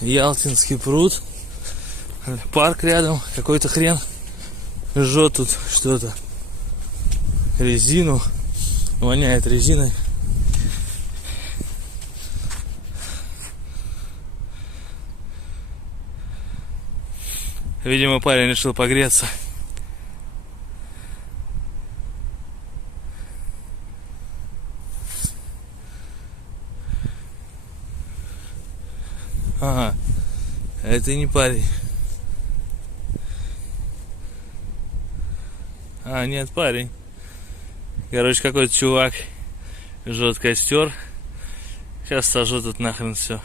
Ялтинский пруд. Парк рядом. Какой-то хрен жжет тут что-то. Резину. Воняет резиной. Видимо, парень решил погреться. Ага, это не парень. А, нет, парень. Короче, какой-то чувак жжет костер. Сейчас сожжет тут нахрен все.